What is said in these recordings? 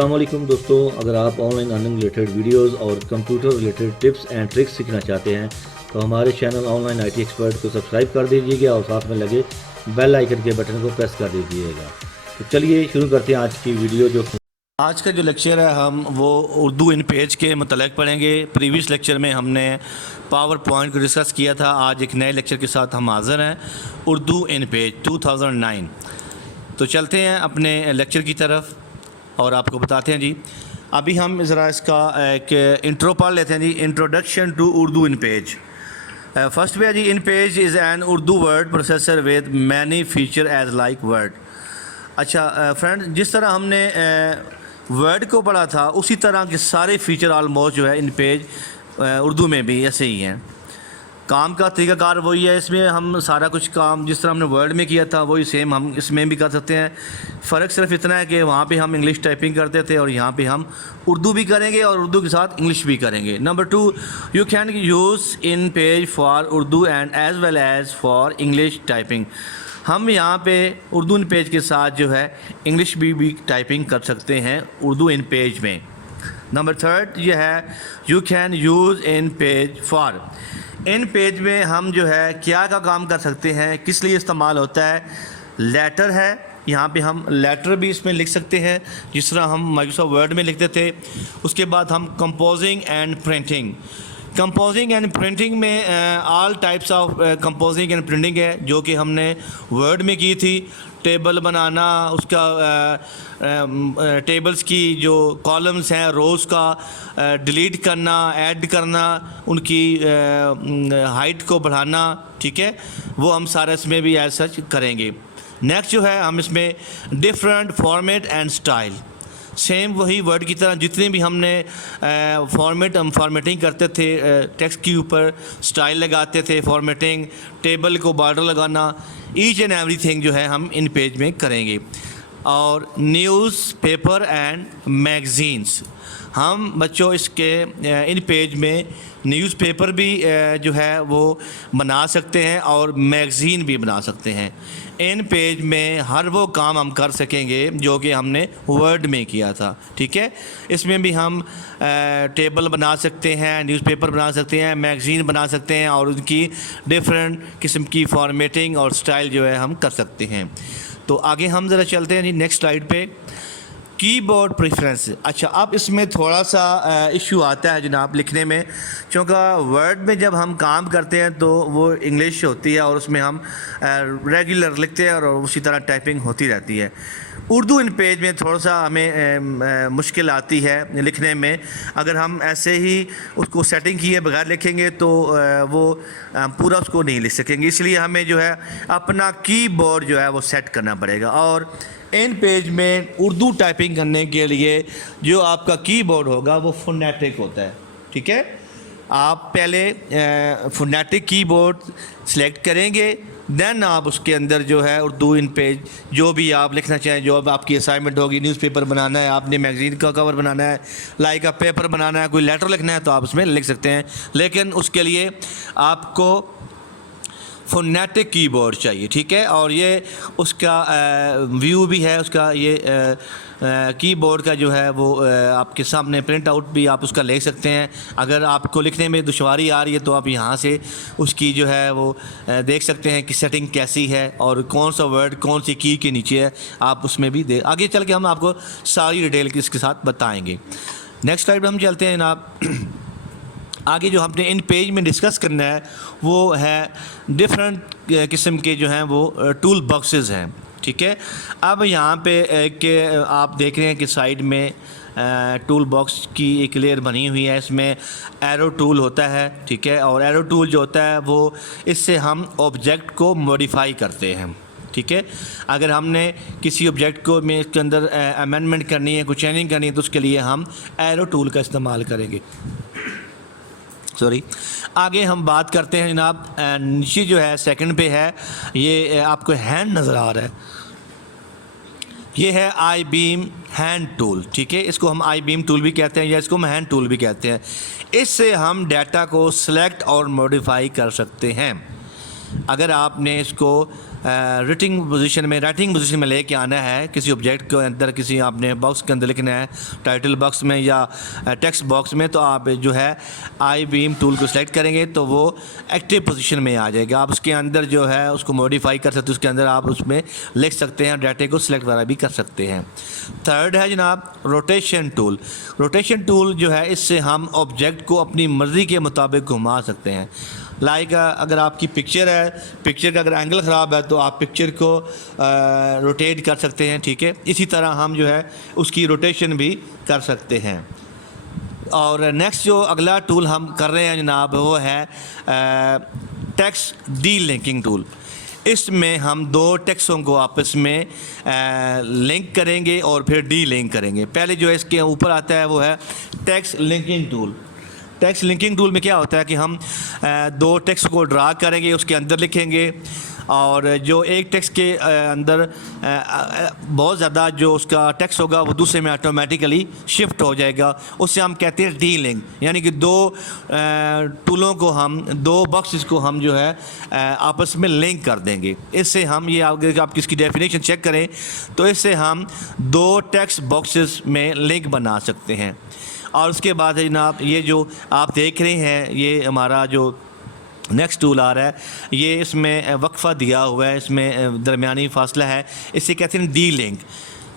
अस्सलाम वालेकुम दोस्तों, अगर आप ऑनलाइन अर्निंग रिलेटेड वीडियोस और computer related tips and tricks सीखना चाहते हैं तो हमारे चैनल ऑनलाइन आईटी एक्सपर्ट को सब्सक्राइब कर दीजिएगा और साथ में लगे बेल आइकन के बटन को प्रेस कर दीजिएगा। तो चलिए शुरू करते हैं आज की वीडियो। जो आज का जो लेक्चर है हम वो उर्दू इन पेज के मतलब पढ़ेंगे। प्रीवियस लेक्चर में हमने पावर पॉइंट को डिस्कस किया था। आज एक नए लेक्चर के साथ हम हाज़िर हैं, उर्दू इन पेज 2009। तो चलते हैं अपने लेक्चर की तरफ और आपको बताते हैं जी। अभी हम ज़रा इसका एक इंट्रो पढ़ लेते हैं जी। Introduction to Urdu InPage. First पे है जी, InPage is an Urdu word processor with many feature as like word. अच्छा फ्रेंड, जिस तरह हमने वर्ड को पढ़ा था उसी तरह के सारे फीचर ऑलमोस्ट जो है इन पेज उर्दू में भी ऐसे ही हैं। काम का तरीक़ाकार वही है, इसमें हम सारा कुछ काम जिस तरह हमने वर्ड में किया था वही सेम हम इसमें भी कर सकते हैं। फ़र्क सिर्फ इतना है कि वहाँ पे हम इंग्लिश टाइपिंग करते थे और यहाँ पे हम उर्दू भी करेंगे और उर्दू के साथ इंग्लिश भी करेंगे। Number 2, you can use in page for Urdu and as well as for English typing. हम यहाँ पे उर्दू इन पेज के साथ जो है इंग्लिश भी टाइपिंग कर सकते हैं उर्दू इन पेज में। नंबर 3 ये है, you can use in page for. In page में हम जो है क्या का काम कर सकते हैं, किस लिए इस्तेमाल होता है। लेटर है, यहाँ पे हम लेटर भी इसमें लिख सकते हैं जिस तरह हम माइक्रोसॉफ्ट वर्ड में लिखते थे। उसके बाद हम composing and printing. Composing and printing में all types of composing and printing है जो कि हमने वर्ड में की थी। टेबल बनाना, उसका टेबल्स की जो कॉलम्स हैं रोज़ का डिलीट करना, ऐड करना, उनकी हाइट को बढ़ाना, ठीक है, वो हम सारा इसमें भी एज सच करेंगे। नेक्स्ट जो है हम इसमें different format and style. Same वही वर्ड की तरह जितने भी हमने हम फॉर्मेटिंग करते थे, टेक्स्ट के ऊपर स्टाइल लगाते थे, फॉर्मेटिंग, टेबल को बॉर्डर लगाना, ईच एंड एवरीथिंग जो है हम इन पेज में करेंगे। और न्यूज़ पेपर एंड मैगज़ीन्स, हम बच्चों इसके इन पेज में न्यूज़पेपर भी जो है वो बना सकते हैं और मैगज़ीन भी बना सकते हैं। इन पेज में हर वो काम हम कर सकेंगे जो कि हमने वर्ड में किया था, ठीक है। इसमें भी हम टेबल बना सकते हैं, न्यूज़पेपर बना सकते हैं, मैगज़ीन बना सकते हैं और उनकी डिफरेंट किस्म की फॉर्मेटिंग और स्टाइल जो है हम कर सकते हैं। तो आगे हम ज़रा चलते हैं जी नेक्स्ट स्लाइड पे। Keyboard preference. अच्छा, अब इसमें थोड़ा सा इशू आता है जनाब लिखने में, क्योंकि वर्ड में जब हम काम करते हैं तो वो इंग्लिश होती है और उसमें हम रेगुलर लिखते हैं और उसी तरह टाइपिंग होती रहती है। उर्दू इन पेज में थोड़ा सा हमें मुश्किल आती है लिखने में। अगर हम ऐसे ही उसको सेटिंग किए बगैर लिखेंगे तो वो पूरा उसको नहीं लिख सकेंगे, इसलिए हमें जो है अपना कीबोर्ड जो है वो सेट करना पड़ेगा। और इन पेज में उर्दू टाइपिंग करने के लिए जो आपका कीबोर्ड होगा वो फोनेटिक होता है, ठीक है। आप पहले फोनेटिक कीबोर्ड सेलेक्ट करेंगे, देन आप उसके अंदर जो है उर्दू इन पेज जो भी आप लिखना चाहें, जो अब आपकी असाइनमेंट होगी, न्यूज़पेपर बनाना है, आपने मैगज़ीन का कवर बनाना है, लाइक का पेपर बनाना है, कोई लेटर लिखना है तो आप उसमें लिख सकते हैं। लेकिन उसके लिए आपको फोनेटिक कीबोर्ड चाहिए, ठीक है। और ये उसका व्यू भी है, उसका ये कीबोर्ड का जो है वो आपके सामने प्रिंट आउट भी आप उसका ले सकते हैं। अगर आपको लिखने में दुश्वारी आ रही है तो आप यहाँ से उसकी जो है वो देख सकते हैं कि सेटिंग कैसी है और कौन सा वर्ड कौन सी की के नीचे है, आप उसमें भी आगे चल के हम आपको सारी डिटेल इसके साथ बताएँगे। नेक्स्ट स्लाइड पर हम चलते हैं जनाब। आगे जो हमने इन पेज में डिस्कस करना है वो है डिफरेंट किस्म के जो हैं वो टूल बॉक्सेस हैं, ठीक है। अब यहाँ पे एक आप देख रहे हैं कि साइड में टूल बॉक्स की एक लेयर बनी हुई है, इसमें एरो टूल होता है, ठीक है। और एरो टूल जो होता है वो इससे हम ऑब्जेक्ट को मॉडिफाई करते हैं, ठीक है। अगर हमने किसी ऑब्जेक्ट को में इसके अंदर अमेंडमेंट करनी है, कुछ चेंजिंग करनी है तो उसके लिए हम एरो टूल का इस्तेमाल करेंगे। सॉरी, आगे हम बात करते हैं जनाब। नीचे जो है सेकंड पे है, ये आपको हैंड नज़र आ रहा है, ये है आई बीम हैंड टूल, ठीक है। इसको हम आई बीम टूल भी कहते हैं या इसको हम हैंड टूल भी कहते हैं। इससे हम डाटा को सिलेक्ट और मॉडिफाई कर सकते हैं। अगर आपने इसको राइटिंग पोजीशन में लेके आना है किसी ऑब्जेक्ट के अंदर, किसी आपने बॉक्स के अंदर लिखना है, टाइटल बॉक्स में या टेक्स्ट बॉक्स में, तो आप जो है आई बीम टूल को सिलेक्ट करेंगे तो वो एक्टिव पोजीशन में आ जाएगा। आप उसके अंदर जो है उसको मॉडिफाई कर सकते हैं, उसके अंदर आप उसमें लिख सकते हैं, डाटे को सिलेक्ट वगैरह भी कर सकते हैं। थर्ड है जनाब रोटेशन टूल। रोटेशन टूल जो है इससे हम ऑब्जेक्ट को अपनी मर्ज़ी के मुताबिक घुमा सकते हैं। लाइक अगर आपकी पिक्चर है, पिक्चर का अगर एंगल ख़राब है तो आप पिक्चर को रोटेट कर सकते हैं, ठीक है। इसी तरह हम जो है उसकी रोटेशन भी कर सकते हैं। और नेक्स्ट जो अगला टूल हम कर रहे हैं जनाब वो है टेक्स्ट डी लिंकिंग टूल। इसमें हम दो टेक्स्टों को आपस में लिंक करेंगे और फिर डी लिंक करेंगे। पहले जो है इसके ऊपर आता है वो है text linking tool. Text linking tool में क्या होता है कि हम दो टेक्स्ट को ड्रा करेंगे, उसके अंदर लिखेंगे, और जो एक टेक्स्ट के अंदर बहुत ज़्यादा जो उसका टेक्स्ट होगा वो दूसरे में ऑटोमेटिकली शिफ्ट हो जाएगा। उससे हम कहते हैं डी लिंक, यानी कि दो टूलों को हम, दो बॉक्सेस को हम जो है आपस में लिंक कर देंगे। इससे हम ये अगर आप इसकी डेफिनेशन चेक करें तो इससे हम दो टेक्स्ट बॉक्सेस में लिंक बना सकते हैं। और उसके बाद है जनाब ये जो आप देख रहे हैं ये हमारा जो नेक्स्ट टूल आ रहा है, ये इसमें वक्फ़ा दिया हुआ है, इसमें दरमियानी फासला है, इसे कहते हैं डी लिंक।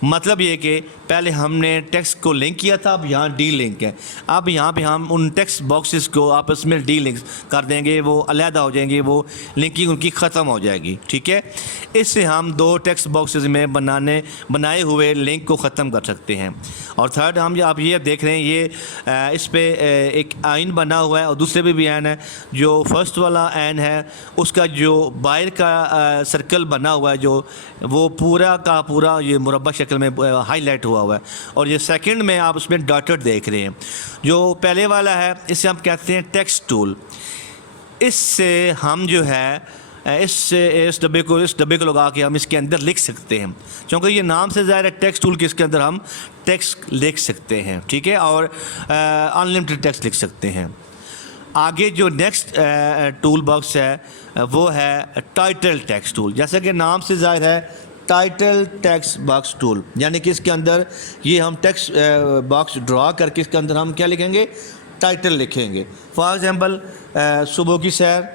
मतलब ये कि पहले हमने टेक्स्ट को लिंक किया था, अब यहाँ डी लिंक है। अब यहाँ पे हम उन टेक्स्ट बॉक्सेस को आपस में डी लिंक कर देंगे, वो अलहदा हो जाएंगे, वो लिंकिंग उनकी ख़त्म हो जाएगी, ठीक है। इससे हम दो टेक्स्ट बॉक्सेस में बनाए हुए लिंक को ख़त्म कर सकते हैं। और थर्ड हम आप ये देख रहे हैं ये इस पर एक आइन बना हुआ है और दूसरे पे भी आइन है। जो फर्स्ट वाला आइन है उसका जो बाहर का सर्कल बना हुआ है, जो वो पूरा का पूरा ये मुरब्बा शक्ल में हाईलाइट हुआ है, और ये सेकंड में आप उसमें डॉटेड देख रहे हैं। जो पहले वाला है इसे हम कहते हैं टेक्स्ट टूल। इससे हम जो है इस डब्बे को लगा के हम इसके अंदर लिख सकते हैं, क्योंकि ये नाम से ज़ाहिर है टेक्स्ट टूल के इसके अंदर हम टेक्स्ट लिख सकते हैं, ठीक है, और अनलिमिटेड टेक्स्ट लिख सकते हैं। आगे जो नेक्स्ट टूल बॉक्स है वो है टाइटल टेक्स्ट टूल। जैसा कि नाम से ज़ाहिर है टाइटल टेक्स्ट बॉक्स टूल, यानी कि इसके अंदर ये हम टेक्स्ट बॉक्स ड्रा करके इसके अंदर हम क्या लिखेंगे, टाइटल लिखेंगे। फॉर एग्ज़ाम्पल सुबह की सैर,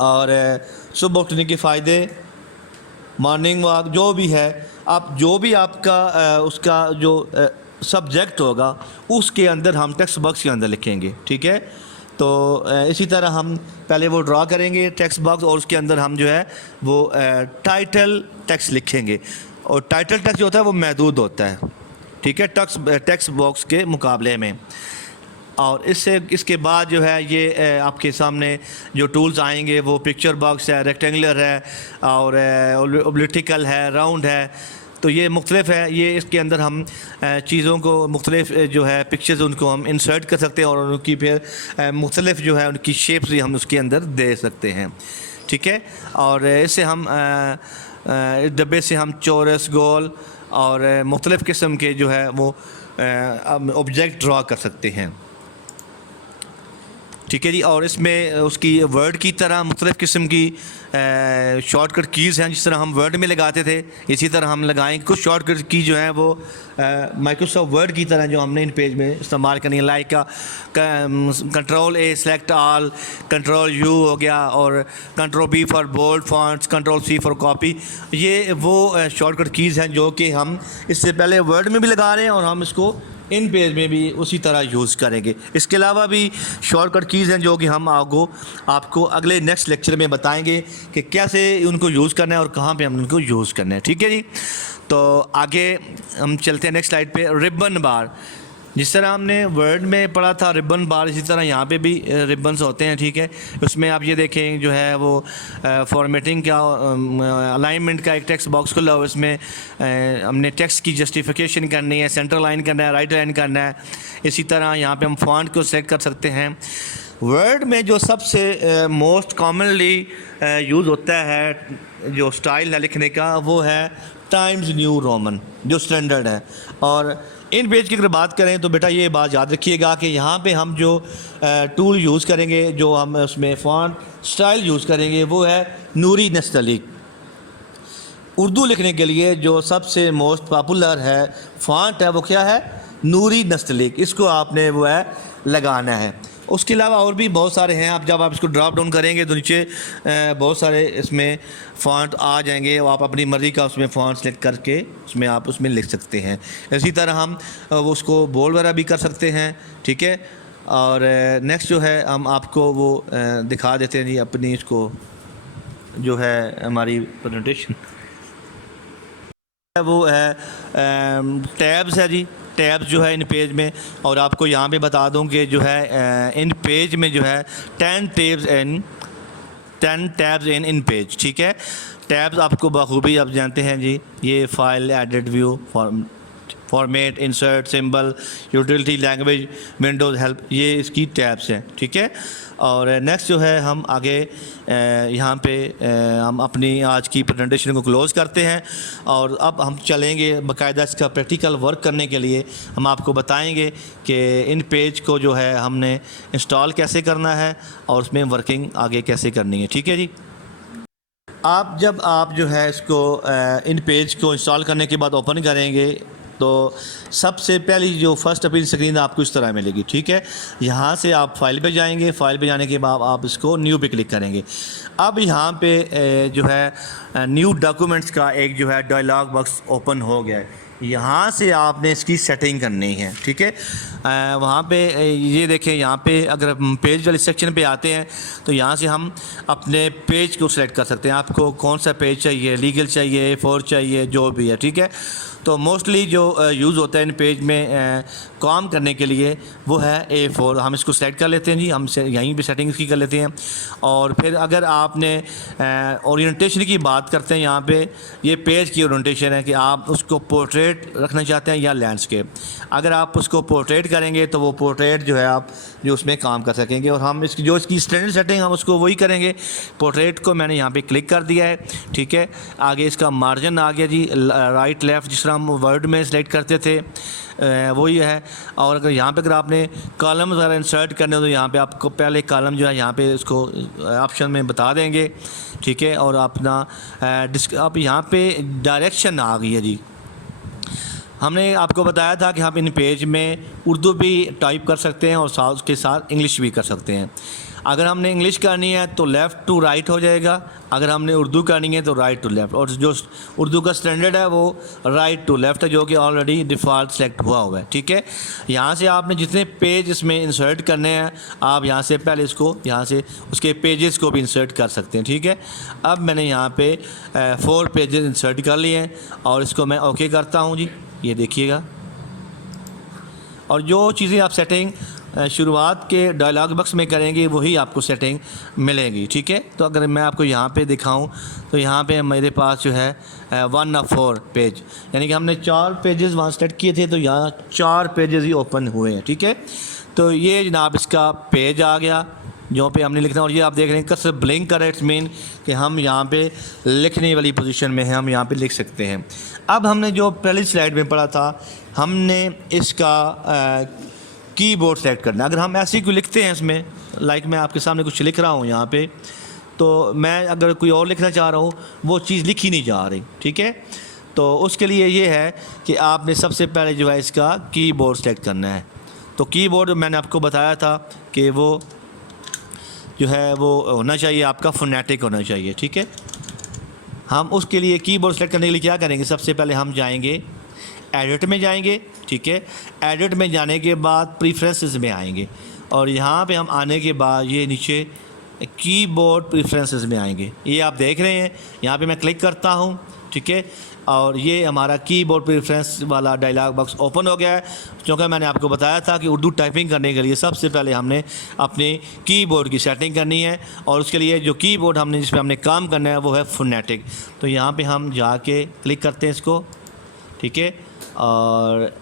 और सुबह उठने के फ़ायदे, मॉर्निंग वॉक, जो भी है आप जो भी आपका उसका जो सब्जेक्ट होगा उसके अंदर हम टेक्स्ट बॉक्स के अंदर लिखेंगे, ठीक है। तो इसी तरह हम पहले वो ड्रा करेंगे टेक्स्ट बॉक्स और उसके अंदर हम जो है वो टाइटल टेक्स्ट लिखेंगे। और टाइटल टेक्स्ट जो होता है वो महदूद होता है, ठीक है, टेक्स्ट बॉक्स के मुकाबले में। और इसके बाद जो है ये आपके सामने जो टूल्स आएंगे वो पिक्चर बॉक्स है, रेक्टेंगुलर है, और ओब्लिटिकल है, राउंड है। तो ये मुख्तलिफ है, ये इसके अंदर हम चीज़ों को मुख्तलिफ जो है पिक्चर्स उनको हम इंसर्ट कर सकते हैं और उनकी फिर मुख्तलिफ जो है उनकी शेप्स भी हम उसके अंदर दे सकते हैं, ठीक है। और इससे हम डब्बे से हम चौरस, गोल और मुख्तलिफ किस्म के जो है वो ऑब्जेक्ट ड्रा कर सकते हैं, ठीक है जी। और इसमें उसकी वर्ड की तरह मुख्तलिफ़ किस्म की शॉर्टकट कीज़ हैं, जिस तरह हम वर्ड में लगाते थे इसी तरह हम लगाएंगे। कुछ शॉर्टकट की जो है वो माइक्रोसॉफ्ट वर्ड की तरह जो हमने इन पेज में इस्तेमाल करनी है, like control A select all, control U हो गया, और control B for bold fonts, control C for copy. ये वो शॉर्टकट कीज़ हैं जो कि हम इससे पहले वर्ड में भी लगा रहे हैं और हम इसको इन पेज में भी उसी तरह यूज़ करेंगे। इसके अलावा भी शॉर्टकट कीज़ हैं जो कि हम आपको अगले नेक्स्ट लेक्चर में बताएंगे कि कैसे उनको यूज़ करना है और कहाँ पे हम उनको यूज़ करना है, ठीक है जी। तो आगे हम चलते हैं नेक्स्ट स्लाइड पे। रिबन बार, जिस तरह हमने वर्ड में पढ़ा था रिबन बार, इसी तरह यहाँ पे भी रिबन्स होते हैं, ठीक है। उसमें आप ये देखें जो है वो फॉर्मेटिंग का अलाइनमेंट का एक टेक्स्ट बॉक्स खुला हुआ, इसमें हमने टेक्स्ट की जस्टिफिकेशन करनी है, सेंटर लाइन करना है, राइट लाइन करना है। इसी तरह यहाँ पे हम फॉन्ट को सेलेक्ट कर सकते हैं। वर्ड में जो सबसे मोस्ट कॉमनली यूज़ होता है जो स्टाइल है लिखने का वो है टाइम्स न्यू रोमन, जो स्टैंडर्ड है। और इन पेज की अगर बात करें तो बेटा ये बात याद रखिएगा कि यहाँ पे हम जो टूल यूज़ करेंगे, जो हम उसमें फ़ॉन्ट स्टाइल यूज़ करेंगे वो है नूरी नस्तलीक, उर्दू लिखने के लिए जो सबसे मोस्ट पॉपुलर है फ़ॉन्ट है वो क्या है, नूरी नस्तलिक, इसको आपने वो है लगाना है। उसके अलावा और भी बहुत सारे हैं। आप जब आप इसको ड्रॉप डाउन करेंगे तो नीचे बहुत सारे इसमें फ़ॉन्ट आ जाएंगे, आप अपनी मर्ज़ी का उसमें फ़ॉन्ट सेलेक्ट करके उसमें आप उसमें लिख सकते हैं। इसी तरह हम उसको बोल्ड वगैरह भी कर सकते हैं, ठीक है। और नेक्स्ट जो है हम आपको वो दिखा देते हैं जी, अपनी इसको जो है हमारी प्रेजेंटेशन वो है टैब्स है जी, टैब्स जो है इन पेज में। और आपको यहाँ पे बता दूँ कि जो है इन पेज में जो है 10 टैब्स इन पेज, ठीक है। टैब्स आपको बखूबी आप जानते हैं जी, ये file, edit, view, format, insert, symbol, utility, language, Windows, help, ये इसकी टैब्स हैं, ठीक है। और नेक्स्ट जो है हम आगे यहाँ पे हम अपनी आज की प्रेजेंटेशन को क्लोज़ करते हैं और अब हम चलेंगे बाकायदा इसका प्रैक्टिकल वर्क करने के लिए। हम आपको बताएंगे कि इन पेज को जो है हमने इंस्टॉल कैसे करना है और उसमें वर्किंग आगे कैसे करनी है, ठीक है जी। जब आप जो है इसको इन पेज को इंस्टॉल करने के बाद ओपन करेंगे तो सबसे पहली जो फर्स्ट अपील स्क्रीन आपको इस तरह मिलेगी, ठीक है। यहाँ से आप फाइल पे जाएंगे, फाइल पे जाने के बाद आप इसको न्यू पे क्लिक करेंगे। अब यहाँ पे जो है न्यू डॉक्यूमेंट्स का एक जो है डायलॉग बॉक्स ओपन हो गया है। यहाँ से आपने इसकी सेटिंग करनी है, ठीक है। वहाँ पे ये देखें, यहाँ पे अगर पेज वाले सेक्शन पे आते हैं तो यहाँ से हम अपने पेज को सिलेक्ट कर सकते हैं। आपको कौन सा पेज चाहिए, लीगल चाहिए, A4 चाहिए, जो भी है, ठीक है। तो मोस्टली जो यूज़ होता है इन पेज में काम करने के लिए वो है A4। हम इसको सेलेक्ट कर लेते हैं जी, हम यहीं पे सेटिंग इसकी कर लेते हैं। और फिर अगर आपने ओरिएंटेशन की बात करते हैं, यहाँ पे ये पेज की ओरिएंटेशन है कि आप उसको पोर्ट्रेट रखना चाहते हैं या लैंडस्केप। अगर आप उसको पोर्ट्रेट करेंगे तो वो पोर्ट्रेट जो है आप जो उसमें काम कर सकेंगे। और हम इसकी जो इसकी स्टैंडर्ड सेटिंग हम उसको वही करेंगे। पोर्ट्रेट को मैंने यहाँ पे क्लिक कर दिया है, ठीक है। आगे इसका मार्जिन आ गया जी, राइट लेफ़्ट, जिस तरह हम वर्ड में सेलेक्ट करते थे वही है। और अगर यहाँ पे अगर आपने कॉलम वगैरह इंसर्ट करने हो तो यहाँ पे आपको पहले कॉलम जो है यहाँ पे इसको ऑप्शन में बता देंगे, ठीक है। और अपना आप यहाँ पे डायरेक्शन आ गई है जी। हमने आपको बताया था कि हम इन पेज में उर्दू भी टाइप कर सकते हैं और साथ उसके साथ इंग्लिश भी कर सकते हैं। अगर हमने इंग्लिश करनी है तो लेफ़्ट टू राइट हो जाएगा, अगर हमने उर्दू करनी है तो राइट टू लेफ़्ट। और जो उर्दू का स्टैंडर्ड है वो राइट टू लेफ़्ट है, जो कि ऑलरेडी डिफ़ॉल्ट सेलेक्ट हुआ हुआ है, ठीक है। यहाँ से आपने जितने पेज इसमें इंसर्ट करने हैं आप यहाँ से पहले इसको यहाँ से उसके पेजेस को भी इंसर्ट कर सकते हैं, ठीक है। अब मैंने यहाँ पे 4 पेजेस इंसर्ट कर लिए हैं और इसको मैं ओके करता हूँ जी, ये देखिएगा। और जो चीज़ें आप सेटिंग शुरुआत के डायलॉग बॉक्स में करेंगे वही आपको सेटिंग मिलेगी, ठीक है। तो अगर मैं आपको यहाँ पे दिखाऊं तो यहाँ पे मेरे पास जो है 1 of 4 पेज, यानी कि हमने 4 पेजेस वहाँ सेलेक्ट किए थे तो यहाँ 4 पेजेस ही ओपन हुए हैं, ठीक है। तो ये जनाब इसका पेज आ गया जो पे हमने लिखना। और ये आप देख रहे हैं कसर ब्लिंक कर, इट्स मीन कि हम यहाँ पे लिखने वाली पोजीशन में हैं, हम यहाँ पे लिख सकते हैं। अब हमने जो पहली स्लाइड में पढ़ा था, हमने इसका कीबोर्ड सेलेक्ट करना। अगर हम ऐसे ही कोई लिखते हैं इसमें, लाइक मैं आपके सामने कुछ लिख रहा हूँ यहाँ पे, तो मैं अगर कोई और लिखना चाह रहा हूँ वो चीज़ लिखी नहीं जा रही, ठीक है। तो उसके लिए ये है कि आपने सबसे पहले जो है इसका कीबोर्ड सेलेक्ट करना है। तो कीबोर्ड मैंने आपको बताया था कि वो जो है वो होना चाहिए आपका फोनेटिक होना चाहिए, ठीक है। हम उसके लिए कीबोर्ड सेलेक्ट करने के लिए क्या करेंगे, सबसे पहले हम जाएंगे एडिट में जाएंगे, ठीक है। एडिट में जाने के बाद प्रीफरेंसेस में आएंगे और यहाँ पे हम आने के बाद ये नीचे कीबोर्ड प्रीफरेंसेस में आएंगे। ये आप देख रहे हैं, यहाँ पे मैं क्लिक करता हूँ, ठीक है। और ये हमारा कीबोर्ड प्रेफरेंस वाला डायलॉग बॉक्स ओपन हो गया है। क्योंकि मैंने आपको बताया था कि उर्दू टाइपिंग करने के लिए सबसे पहले हमने अपने कीबोर्ड की सेटिंग करनी है और उसके लिए जो कीबोर्ड हमने जिस पे हमने काम करना है वो है फोनेटिक। तो यहाँ पे हम जाके क्लिक करते हैं इसको, ठीक है। और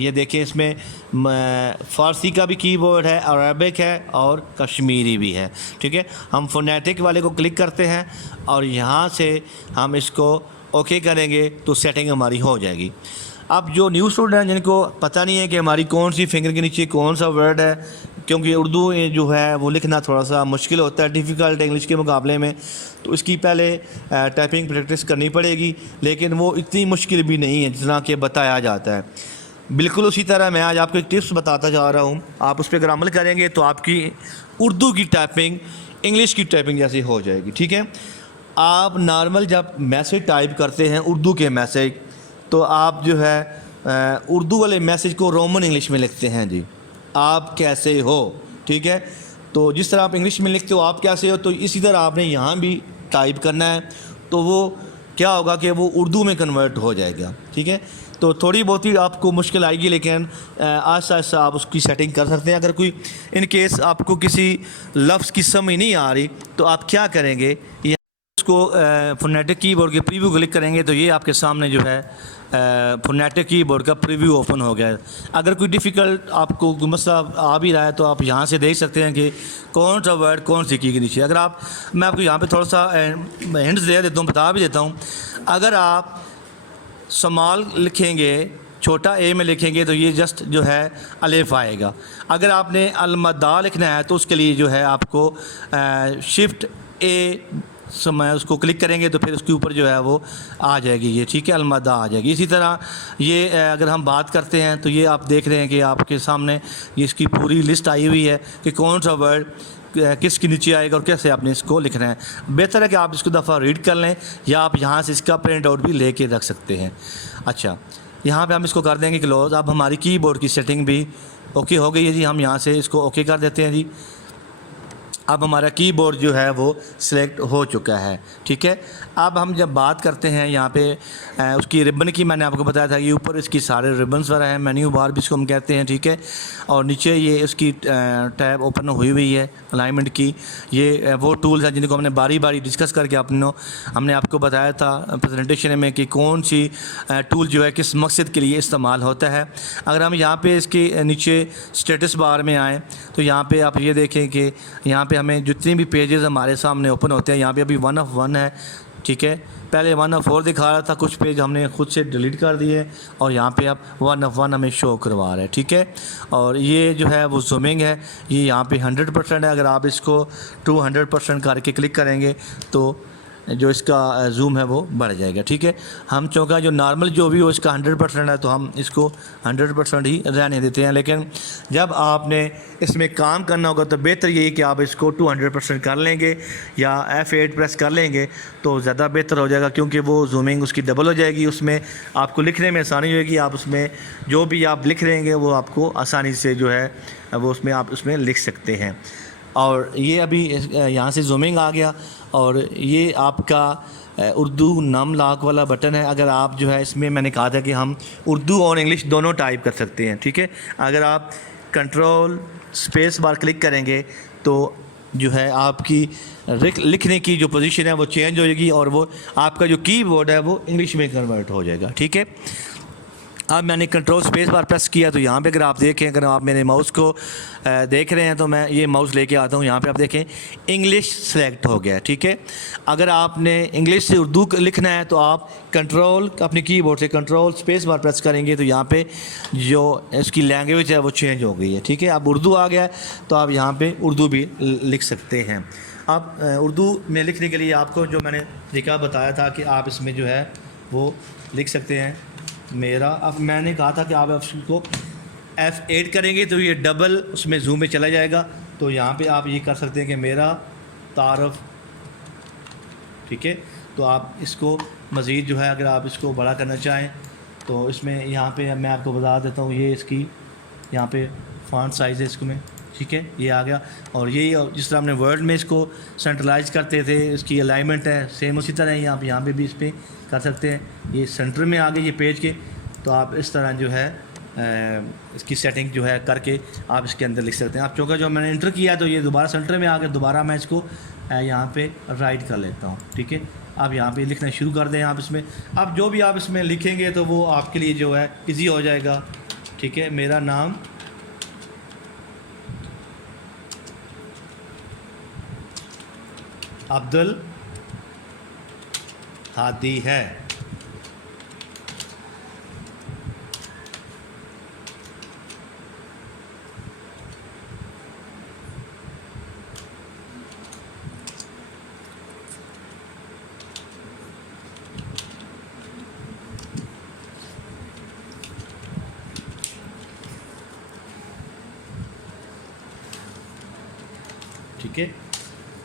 ये देखिए इसमें फ़ारसी का भी कीबोर्ड है, अरबिक है और कश्मीरी भी है, ठीक है। हम फोनेटिक वाले को क्लिक करते हैं और यहाँ से हम इसको ओके करेंगे तो सेटिंग हमारी हो जाएगी। अब जो न्यू स्टूडेंट हैं जिनको पता नहीं है कि हमारी कौन सी फिंगर के नीचे कौन सा वर्ड है, क्योंकि उर्दू जो है वो लिखना थोड़ा सा मुश्किल होता है, डिफ़िकल्ट है इंग्लिश के मुकाबले में, तो इसकी पहले टाइपिंग प्रैक्टिस करनी पड़ेगी, लेकिन वो इतनी मुश्किल भी नहीं है जितना कि बताया जाता है। बिल्कुल उसी तरह मैं आज आपको एक टिप्स बताता जा रहा हूँ, आप उस पर अगर अमल करेंगे तो आपकी उर्दू की टाइपिंग इंग्लिश की टाइपिंग जैसी हो जाएगी। ठीक है, आप नॉर्मल जब मैसेज टाइप करते हैं उर्दू के मैसेज, तो आप जो है उर्दू वाले मैसेज को रोमन इंग्लिश में लिखते हैं जी, आप कैसे हो। ठीक है, तो जिस तरह आप इंग्लिश में लिखते हो आप कैसे हो, तो इसी तरह आपने यहाँ भी टाइप करना है, तो वो क्या होगा कि वो उर्दू में कन्वर्ट हो जाएगा। ठीक है, तो थोड़ी बहुत ही आपको मुश्किल आएगी, लेकिन आहिस्ता आहिस्ता आप उसकी सेटिंग कर सकते हैं। अगर कोई इन केस आपको किसी लफ्ज़ की समझ नहीं आ रही, तो आप क्या करेंगे, उसको फोनेटिक कीबोर्ड के प्रीव्यू क्लिक करेंगे, तो ये आपके सामने जो है फोनेटिक कीबोर्ड का प्रीव्यू ओपन हो गया है। अगर कोई डिफ़िकल्ट आपको कोई मसला आ भी रहा है, तो आप यहाँ से देख सकते हैं कि कौन सा वर्ड कौन सी की के नीचे। अगर आप, मैं आपको यहाँ पे थोड़ा सा हिंट्स दे देता हूँ, बता भी देता हूँ। अगर आप स्मॉल लिखेंगे, छोटा ए में लिखेंगे, तो ये जस्ट जो है अलिफ आएगा। अगर आपने अलमदा लिखना है, तो उसके लिए जो है आपको शिफ्ट ए समय उसको क्लिक करेंगे, तो फिर उसके ऊपर जो है वो आ जाएगी ये। ठीक है, अलमदा आ जाएगी। इसी तरह ये अगर हम बात करते हैं, तो ये आप देख रहे हैं कि आपके सामने ये इसकी पूरी लिस्ट आई हुई है कि कौन सा वर्ड किसके नीचे आएगा और कैसे आपने इसको लिखना है। बेहतर है कि आप इसको दफ़ा रीड कर लें, या आप यहाँ से इसका प्रिंट आउट भी लेके रख सकते हैं। अच्छा, यहाँ पे हम इसको कर देंगे क्लोज। अब हमारी कीबोर्ड की सेटिंग भी ओके हो गई है जी, हम यहाँ से इसको ओके कर देते हैं जी। अब हमारा कीबोर्ड जो है वो सिलेक्ट हो चुका है। ठीक है, अब हम जब बात करते हैं यहाँ पे उसकी रिबन की, मैंने आपको बताया था कि ऊपर इसकी सारे रिबन्स वगैरह हैं, मेन्यू बार भी इसको हम कहते हैं। ठीक है, और नीचे ये उसकी टैब ओपन हुई हुई है अलाइनमेंट की। ये वो टूल्स हैं जिनको हमने बारी बारी डिस्कस करके हमने आपको बताया था प्रेजेंटेशन में कि कौन सी टूल जो है किस मकसद के लिए इस्तेमाल होता है। अगर हम यहाँ पे इसके नीचे स्टेटस बार में आएँ, तो यहाँ पे आप ये देखें कि यहाँ पे हमें जितने भी पेजेस हमारे सामने ओपन होते हैं, यहाँ पे अभी 1 of 1 है। ठीक है, पहले 1 of 4 दिखा रहा था, कुछ पेज हमने खुद से डिलीट कर दिए, और यहाँ पे अब 1 of 1 हमें शो करवा रहा है। ठीक है, और ये जो है वो जूमिंग है, ये यहाँ पे 100% है। अगर आप इसको 200% करके क्लिक करेंगे, तो जो इसका जूम है वो बढ़ जाएगा। ठीक है, हम चौका जो नॉर्मल जो भी हो इसका 100% है, तो हम इसको 100% ही रहने देते हैं। लेकिन जब आपने इसमें काम करना होगा, तो बेहतर ये है कि आप इसको 200% कर लेंगे, या F8 प्रेस कर लेंगे, तो ज़्यादा बेहतर हो जाएगा, क्योंकि वो जूमिंग उसकी डबल हो जाएगी। उसमें आपको लिखने में आसानी होगी, आप उसमें जो भी आप लिख रहेंगे वो आपको आसानी से जो है वो उसमें आप उसमें लिख सकते हैं। और ये अभी यहाँ से जूमिंग आ गया, और ये आपका उर्दू नम लॉक वाला बटन है। अगर आप जो है इसमें, मैंने कहा था कि हम उर्दू और इंग्लिश दोनों टाइप कर सकते हैं। ठीक है, अगर आप कंट्रोल स्पेस बार क्लिक करेंगे, तो जो है आपकी लिखने की जो पोजीशन है वो चेंज हो जाएगी, और वो आपका जो कीबोर्ड है वो इंग्लिश में कन्वर्ट हो जाएगा। ठीक है, अब मैंने कंट्रोल स्पेस बार प्रेस किया, तो यहाँ पे अगर आप देखें, अगर आप मेरे माउस को देख रहे हैं, तो मैं ये माउस लेके आता हूँ, यहाँ पे आप देखें इंग्लिश सेलेक्ट हो गया। ठीक है, अगर आपने इंग्लिश से उर्दू लिखना है, तो आप कंट्रोल अपने कीबोर्ड से कंट्रोल स्पेस बार प्रेस करेंगे, तो यहाँ पे जो इसकी लैंग्वेज है वो चेंज हो गई है। ठीक है, अब उर्दू आ गया है, तो आप यहाँ पर उर्दू भी लिख सकते हैं। अब उर्दू में लिखने के लिए आपको जो मैंने तरीका बताया था कि आप इसमें जो है वो लिख सकते हैं मेरा। अब मैंने कहा था कि आप उसको F8 करेंगे, तो ये डबल उसमें जूम में चला जाएगा। तो यहाँ पे आप ये कर सकते हैं कि मेरा तारफ़। ठीक है, तो आप इसको मज़ीद जो है अगर आप इसको बड़ा करना चाहें, तो इसमें यहाँ पे मैं आपको बता देता हूँ, ये इसकी यहाँ पे फ़ॉन्ट साइज़ है इसको में। ठीक है, ये आ गया, और ये जिस तरह हमने वर्ड में इसको सेंट्रलाइज करते थे, इसकी अलाइनमेंट है सेम उसी तरह ही आप यहाँ पे भी इस पर कर सकते हैं। ये सेंटर में आ गए ये पेज के, तो आप इस तरह जो है इसकी सेटिंग जो है करके आप इसके अंदर लिख सकते हैं। आप चूँकि जो मैंने इंटर किया, तो ये दोबारा सेंटर में आ गया, दोबारा मैं इसको यहाँ पे राइट कर लेता हूँ। ठीक है, आप यहाँ पे लिखना शुरू कर दें। आप इसमें आप जो भी आप इसमें लिखेंगे, तो वो आपके लिए जो है ईजी हो जाएगा। ठीक है, मेरा नाम अब्दुल हादी है। ठीक है।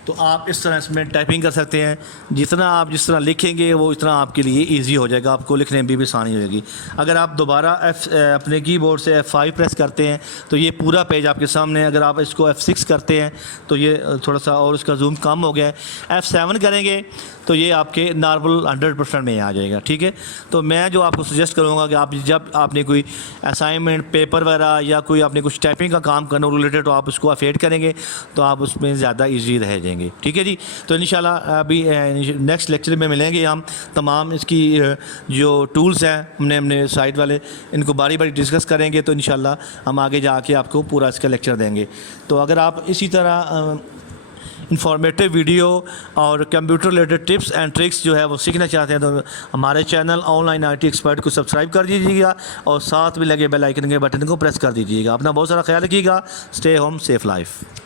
तो आप इस तरह इसमें टाइपिंग कर सकते हैं, जितना आप जिस तरह लिखेंगे वो इतना आपके लिए इजी हो जाएगा, आपको लिखने में भी आसानी हो जाएगी। अगर आप दोबारा अपने कीबोर्ड से F5 प्रेस करते हैं तो ये पूरा पेज आपके सामने है। अगर आप इसको F6 करते हैं तो ये थोड़ा सा और इसका जूम कम हो गया है। F7 करेंगे तो ये आपके नॉर्मल 100% में आ जाएगा, ठीक है। तो मैं जो आपको सजेस्ट करूँगा कि आप जब आपने कोई असाइनमेंट पेपर वगैरह या कोई आपने कुछ टाइपिंग का काम करना रिलेटेड तो आप उसको अफेड करेंगे तो आप उसमें ज़्यादा ईजी रह जाएंगे, ठीक है जी। तो इंशाल्लाह अभी नेक्स्ट लेक्चर में मिलेंगे हम, तमाम इसकी जो टूल्स हैं हमने साइट वाले इनको बारी बारी डिस्कस करेंगे। तो इंशाल्लाह हम आगे जाके आपको पूरा इसका लेक्चर देंगे। तो अगर आप इसी तरह इंफॉर्मेटिव वीडियो और computer related tips and tricks जो है वो सीखना चाहते हैं तो हमारे चैनल ऑनलाइन IT एक्सपर्ट को सब्सक्राइब कर दीजिएगा और साथ में लगे बेल आइकन के बटन को प्रेस कर दीजिएगा। अपना बहुत सारा ख्याल रखिएगा। Stay home safe life.